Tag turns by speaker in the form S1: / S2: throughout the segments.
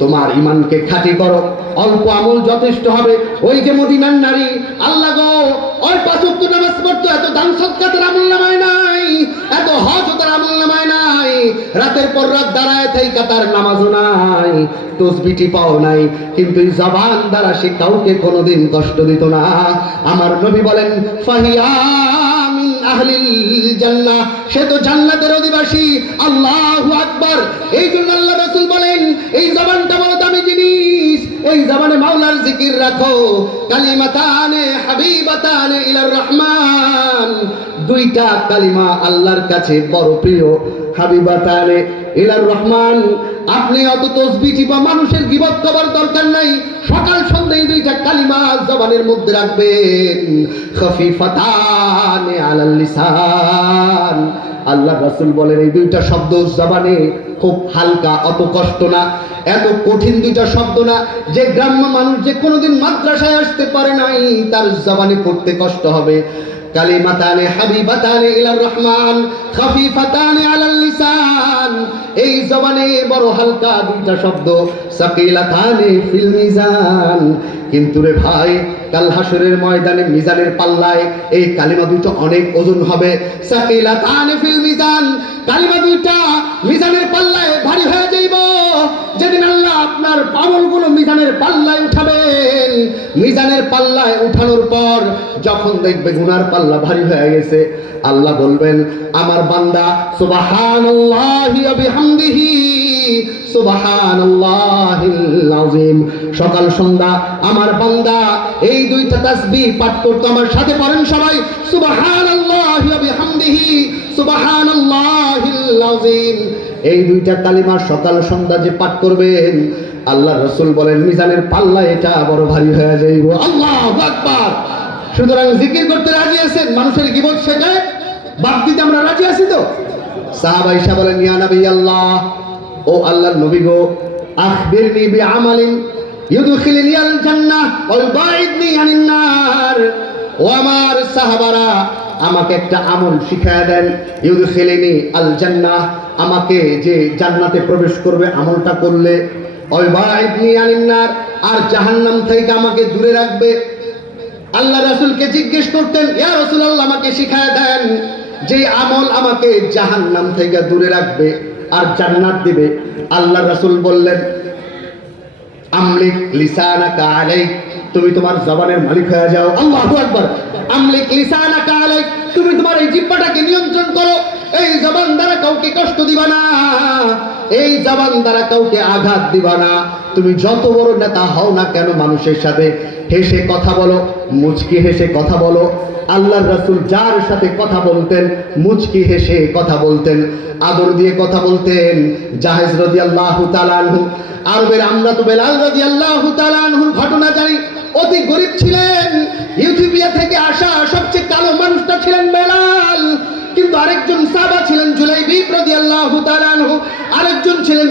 S1: তোমার ইমানকে খাঁটি করো। অল্প আমল যথেষ্ট হবে। ওই যে মদিনার নারী, আল্লাহ গো নামাজ পড়তো, এত দান আমল নামায় নাই, এত হজ তার আমল নামায় নাই, রাতের পর রাত দাঁড়ায় থাইকা তার নামাজও নাই, তসবিটি পাও নাই, কিন্তু জবান দ্বারা সে কাউকে কোনোদিন কষ্ট দিত না। আমার নবী বলেন, ফাহিয়া সে তো জান্নাতের অধিবাসী। এই জন্য আল্লাহ বলেন, এই জবানটা দামি জিনিস। এই জবানে মাওলার জিকির রাখো। কালিমাতানে হাবিবাতানে ইলার রহমান। দুইটা কালিমা আল্লাহর কাছে বড় প্রিয়। হাবিবাতানে ইলার রহমান, আপনি অত তসবি চিপা মানুষের গিবত করার দরকার নাই। সকাল সন্ধ্যা দুইটা কালিমা জবানের মধ্যে রাখবেন। খফিফাতানে আলাল লিসান। আল্লাহ রাসূল বলেন, এই দুইটা শব্দ জবানে খুব হালকা, অত কষ্ট না, এত কঠিন দুইটা শব্দ না। যে গ্রাম্য মানুষ যে কোনোদিন মাদ্রাসায় আসতে পারে নাই, তার জবানে পড়তে কষ্ট হবে। কালিমাতানে হাবিবাতানে ইলার রহমান, খাফিফাতানে আলাল লিসান। এই জবানে বড় হালকা দুইটা শব্দ, সাকিলাতানে ফিল মিজান। কিন্তু রে ভাই, কাল হাসরের ময়দানে মিজানের পাল্লায় এই কালিমা দুটো অনেক ওজন হবে। সাকিলাতানে ফিল মিজান, কালিমা দুইটা মিজানের পাল্লায় ভারী হয়ে যাইব। যেদিন আল্লাহ আপনার পাগলগুলো মিজানের পাল্লায় উঠাবেন, মিজানের পাল্লায় উঠানোর পর যখন দেখবে গুনার পাল্লা ভারী হয়ে গেছে, আল্লাহ বলবেন, আমার বান্দা, সুবহানাল্লাহি ওয়া সকাল সন্ধ্যা, আমার বান্দা, এই দুইটা তাসবিহ পাঠ করতে আমার সাথে পড়েন সবাই, সুবহানাল্লাহি ওয়া বিহামদিহি, সুবহানাল্লাহিল এই দুইটা কালিমা সকাল সন্ধ্যা যে পাঠ করবেন আল্লাহ রসুল বলেন, মিজানের পাল্লা এটা বড় ভারী হয়ে যাইব। আল্লাহ আকবার! সুতরাং জিকির করতে রাজি আছেন? মানুষের গিবত শেখায় বাদ দিতে আমরা রাজি আছি তো? সাহাবা ঈসা বলেন, ইয়া নবী আল্লাহ, ও আল্লাহর নবী গো, আখবিরনি বিআমালিন ইউদখিলনি আল জান্নাহ ওয়া ইউবাইদনি আনিন নার ও আমার সাহাবারা আমাকে একটা আমল শিখায় দেন। ইউদখিলনি আল জান্নাহ আমাকে যে জান্নাতে প্রবেশ করবে আমলটা করলে। আর জাহান্নাম থেকে আমাকে দূরে রাখবে। আল্লাহ রাসুলকে জিজ্ঞেস করতেন, ইয়া রাসূলুল্লাহ, আমাকে শিখায় দেন যে আমল আমাকে জাহান্নাম থেকে দূরে রাখবে আর জান্নাত দিবে। আল্লাহ রাসুল বললেন, আমলিক লিসানাকা আলাইক, তুমি তোমার জবানের মালিক হয়ে যাও। আল্লাহু আকবার। আমলিক আলাইক, তুমি তোমার এই জিহ্বাটাকে নিয়ন্ত্রণ করো। এই জবান দ্বারা কাউকে কষ্ট দিবা না। এই জবান দ্বারা কাউকে আঘাত দিবা না। তুমি যত বড় নেতা হও না কেন মানুষের সাথে হেসে কথা বলো, মুচকি হেসে কথা বলো। রাসূল যার সাথে কথা বলতেন, মুচকি হেসে কথা বলতেন, আদর দিয়ে কথা বলতেন। জাহেজ রাদিয়াল্লাহু তাআলা আনহু, আরবের আমরা তো বেলাল রাদিয়াল্লাহু তাআলা আনহুর ঘটনা জানি। অতি গরিব ছিলেন ইউথিওপিয়া থেকে আরেকজন ছিলেন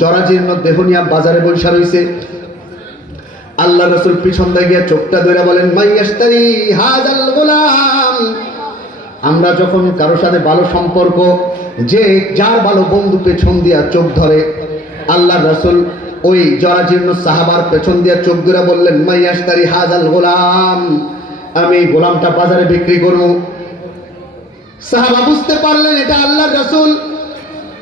S1: জরাজীর্ণ দেহ নিয়ে বাজারে বৈশা রইছে। আল্লাহ রসুল পিছন চোখটা ধরে বলেন আমরা যখন কারোর সাথে ভালো সম্পর্ক, যে যার ভালো বন্ধু পেছন দিয়া চোখ ধরে, আল্লাহ রসুল ওই জরাজীর্ণ সাহাবার পেছন দিয়া চোখ ধরে বললেন মাইয়াস্তারি হাজাল গোলাম? আমি গোলামটা বাজারে বিক্রি করব। সাহাবা বুঝতে পারলেন এটা আল্লাহ রসুল।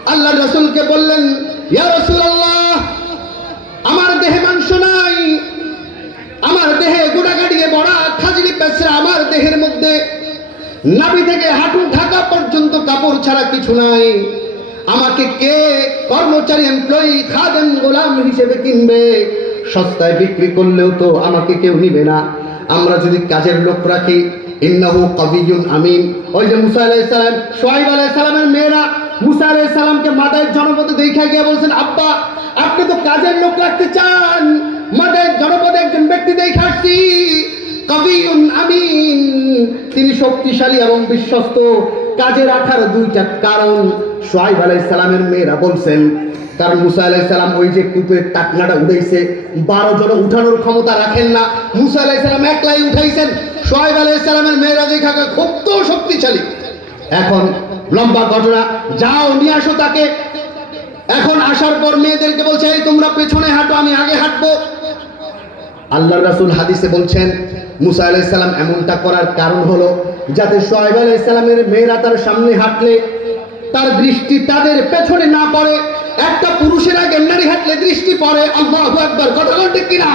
S1: আল্লাহ রসুলকে বললেন, ইয়া রসুল আল্লাহ আমার দেহে মাংস নাই। আমার দেহে গোটা কাটিয়ে বড়া খাজলি পেছরা আমার দেহের মধ্যে। নাভি থেকে হাঁটু ঢাকা পর্যন্ত কাপড় ছাড়া কিছু নাই। আমাকে কে কর্মচারী এমপ্লয়ি খাদেম, গোলাম হিসেবে কিনবে? সস্তায় বিক্রি করলেও তো আমাকে কেউ নিবে না। আমরা যদি কাজের লোক রাখি ইন্নাহু আমিন। ওই যে মুসা আলাইহিস সালাম আলাইহিস সালামের মেয়েরা মুসা আলাইহিস সালামকে জনপদে দেখা গিয়ে বলছেন, আব্বা, আপনি তো কাজের লোক রাখতে চান। মাদায়ের জনপদে একজন ব্যক্তি দেখে আসছি আমিন। তিনি শক্তিশালী এবং বিশ্বস্ত। কাজে রাখার দুইটা কারণ, সোহাইব আলাইহিস সালামের মেয়েরা বলছেন কারণ মুসা আলাইহিস সালাম ওই যে কূপের টাকনাটা উঠাইছে বারো জন উঠানোর ক্ষমতা রাখেন না। মুসা আলাইহিস সালাম একলাই উঠাইছেন। সোহাইব আলাইহিস সালামের মেয়েরা দেখা খুব শক্তিশালী। এখন লম্বা ঘটনা। যাও, নিয়ে আসো তাকে। এখন আসার পর মেয়েদেরকে বলছে, এই তোমরা পেছনে হাঁটো, আমি আগে হাঁটবো। আল্লাহ রাসুল হাদিসে বলছেন, মুসা আলাইহিস সালাম এমনটা করার কারণ হলো, যাতে সোহাইব আলাইহিস সালামের মেয়েরা তার সামনে হাঁটলে, তার দৃষ্টি তাদের পেছনে না পড়ে। হাঁটলে দৃষ্টি পড়ে, আল্লাহু আকবার কথা কিনা?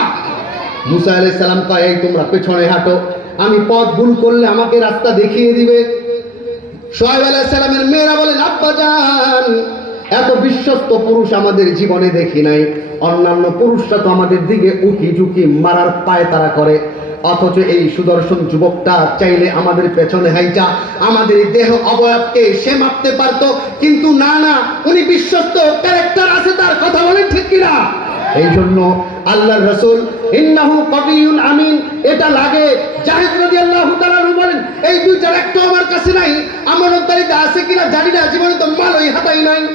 S1: মুসা আলাইহিস সালাম কয়, এই তোমরা পেছনে হাঁটো। আমি পথ ভুল করলে আমাকে রাস্তা দেখিয়ে দিবে। সোহাইব আলাইহিস সালামের মেয়েরা বলেন আব্বা এত বিশ্বস্ত পুরুষ আমাদের জীবনে দেখি নাই। অন্যান্য পুরুষরা তো আমাদের দিকে উকি ঝুঁকি মারার পায় তারা করে। অথচ এই সুদর্শন যুবকটা চাইলে আমাদের পেছনে হাইটা আমাদের দেহ অবয়বকে সে মাপতে পারতো। কিন্তু না না, উনি বিশ্বস্ত ক্যারেক্টার আছে তার কথা বলেন ঠিক কিনা? এই জন্য আল্লাহর রসুল, ইন্নাহু কবিউন আমিন, এটা লাগে। জাহিদ রাদিয়াল্লাহু তাআলা বলেন, এই দুইটার একটা আমার কাছে নাই। আমানতদারিতা আছে কিনা জানি না, জীবনে তো মালই হাতাই নাই।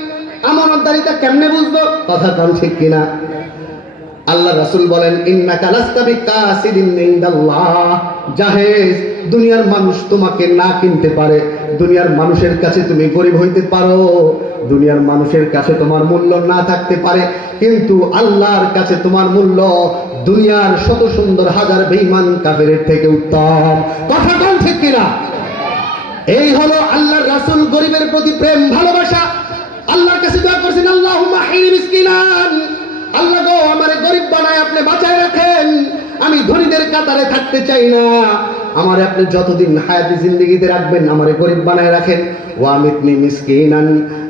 S1: আমানতদারিতা কেমনে বুঝব? কথা কম ঠিক কিনা? আল্লাহ রাসুল বলেন, ইন্নাকা লাস্তা বিকাসিদিন ইনদাল্লাহ। জাহেজ, দুনিয়ার মানুষ তোমাকে না কিনতে পারে। দুনিয়ার মানুষের কাছে তুমি গরিব হইতে পারো। দুনিয়ার মানুষের কাছে তোমার মূল্য না থাকতে পারে। কিন্তু আল্লাহর কাছে তোমার মূল্য দুনিয়ার শত সুন্দর হাজার বেইমান কাফেরের থেকে উত্তম। কথা কোন ঠিক কিনা? এই হলো আল্লাহর রাসুল গরিবের প্রতি প্রেম, ভালোবাসা। আল্লাহর কাছে দোয়া করছেন, আল্লাহুম্মা হিনি মিসকিনান। আল্লাহ গো, আমারে গরিব বানায় আপনি বাঁচায় রাখেন। আমি ধনীদের কাতারে থাকতে চাই না। আমারে আপনি যতদিন হায়াতি জিন্দগিতে রাখবেন, আমারে গরিব বানায় রাখেন। ওয়ামিতনি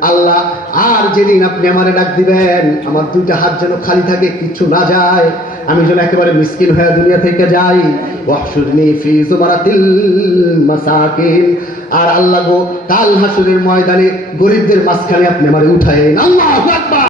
S1: আল্লাহ, আর যেদিন আপনি আমারে ডাক দিবেন, আমার দুইটা হাত যেন খালি থাকে কিচ্ছু না যায়। আমি যেন একেবারে মিসকিন হয়ে দুনিয়া থেকে যাই। ওয়াহশুরনি ফি মাসাকিন। আর আল্লাহ গো, কাল ময়দানে গরিবদের মাঝখানে আপনি আমারে আকবার!